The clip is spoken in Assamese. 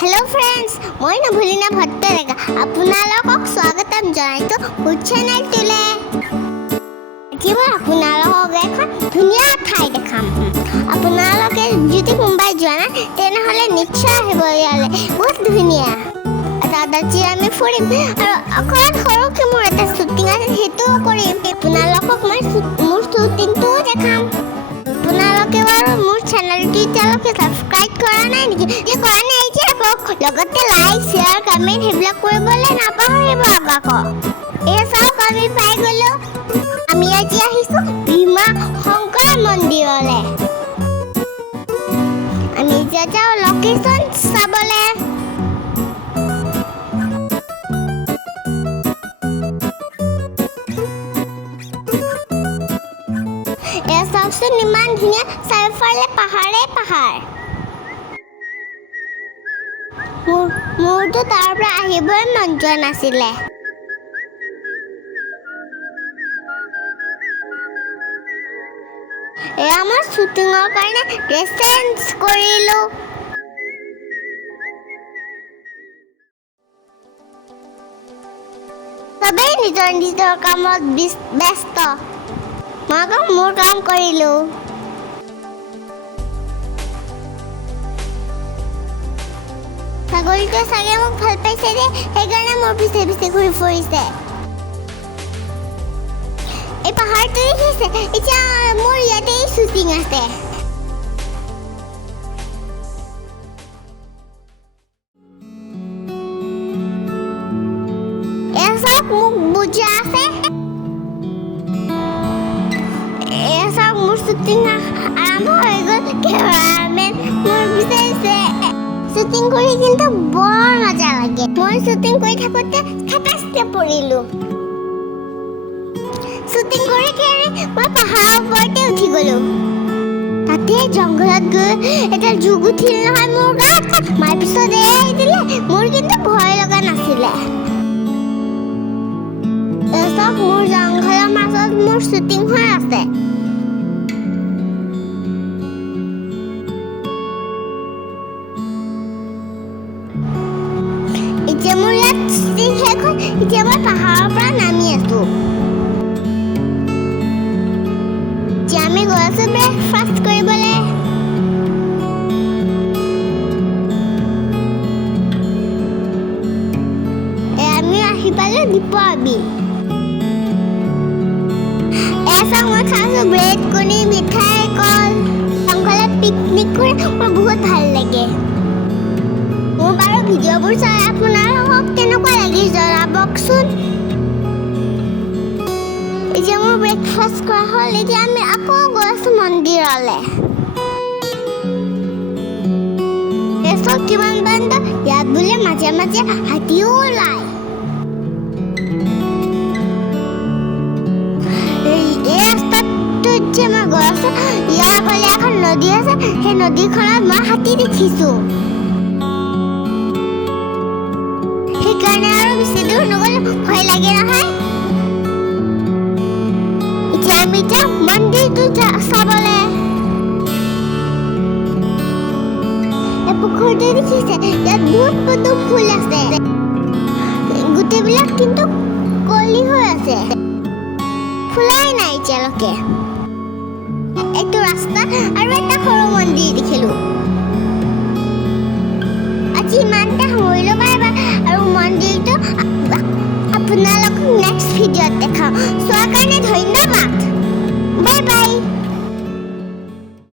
हेलो फ्रेंड्स, মই নভুলিনা ভট্টাৰেকা আপোনালোকক স্বাগতম জনাইছো মোৰ চেনেলটোলৈ। আজি মই আপোনালোকক এখন ধুনীয়া ঠাই দেখাম। আপোনালোকে যদি মুম্বাই যোৱা নাই তেনেহ'লে নিশ্চয় আহিব ইয়ালৈ, বহুত ধুনীয়া। আজি আমি ফুৰিম আৰু অকণমান সৰুকৈ মোৰ এটা শ্বুটিং আছে, সেইটোও কৰিম। আপোনালোকক মই মোৰ শ্বুটিংটোও দেখাম। আপোনালোকে বাৰু মোৰ চেনেলটো এতিয়ালৈকে ছাবস্ক্ৰাইব কৰা নাই নেকি? কৰা নাই যে লগতে লাইক শ্বেয়াৰ কমেণ্ট সেইবিলাক কৰিবলৈ নাপাহৰিব আকৌ। এই চাওক আমি পাই গ'লো। আমি আজি আহিছোঁ ভীমা শংকৰ মন্দিৰলৈ। আমি এতিয়া যাওঁ লোকেশ্যন চাবলৈ। এয়া চাওকচোন ইমান ধুনীয়া, চাৰিওফালে পাহাৰে পাহাৰ। মোৰতো তাৰ পৰা আহিবই মন যোৱা নাছিলে। এয়া মই শ্বুটিঙৰ কাৰণে ড্ৰেছ চেঞ্জ কৰিলোঁ। চবেই নিজৰ নিজৰ কামত ব্যস্ত। মই আকৌ মোৰ কাম কৰিলোঁ। ছাগলীটোৱে চাগে মোক ভাল পাইছে দে, সেইকাৰণে মোৰ পিছে পিছে ঘূৰি ফুৰিছে। এই পাহাৰটো দেখিছে? এতিয়া মোৰ ইয়াতেই শ্বুটিং আছে। এয়া চাওক মোক বুজা আছে। এয়া চাওক মোৰ শ্বুটিং আৰম্ভ হৈ গ'ল। কেমেৰামেন মোৰ বিচাৰিছে। শ্বুটিং কৰি কিন্তু বৰ মজা লাগে। মই শ্বুটিং কৰি থাকোঁতে খেপাচকে পৰিলোঁ। শ্বুটিং কৰি মই পাহাৰৰ ওপৰতে উঠি গ'লোঁ। তাতে জংঘলত গৈ এটা জোক উঠিল নহয় মোৰ গাত। মাৰ পিছত এৰাই দিলে, মোৰ কিন্তু ভয় লগা নাছিলে। চব মোৰ জংঘলৰ মাজত মোৰ শ্বুটিং হৈ আছে। এতিয়া মোৰ ইয়াত শ্বুটিং শেষ হ'ল। এতিয়া মই পাহাৰৰ পৰা নামি আছোঁ। এতিয়া আমি গৈ আছোঁ ব্ৰেকফাষ্ট কৰিবলৈ। আমি আহি পালোঁ দীপৰ বিল। এয়া মই খাইছোঁ ব্ৰেড, কণী, মিঠাই, কল। জংঘলত পিকনিক কৰি মোৰ বহুত ভাল লাগে। মোৰ বাৰু ভিডিঅ'বোৰ চাই আপোনালোকক কেনেকুৱা লাগি জনাবচোন। এতিয়া মোৰ ব্ৰেকফাষ্ট কৰা হ'ল। এতিয়া আমি আকৌ গৈ আছোঁ মন্দিৰলৈ। চব কিমান বন্ধ, ইয়াত বোলে মাজে মাজে হাতীও ওলায়। এই ৰাস্তাটোত যে মই গৈ আছোঁ, ইয়াৰ ফালে এখন নদী আছে। সেই নদীখনত মই হাতী দেখিছোঁ। সেইকাৰণে আৰু বেছি দূৰ নগ'লে ভয় লাগে নহয়। এতিয়া আমি যাম মন্দিৰটো চাবলৈ। এই পুখুৰীটো দেখিছে? ইয়াত বহুত পদুম ফুল আছে। গোটেইবিলাক কিন্তু কলি হৈ আছে, ফুলাই নাই এতিয়ালৈকে। এইটো ৰাস্তা আৰু এটা সৰু মন্দিৰ দেখিলোঁ। আজি ইমানটা সামৰিলোঁ। Bye bye. আৰু মন্দিৰটো আপোনালোকক নেক্সট ভিডিঅ'ত দেখাম।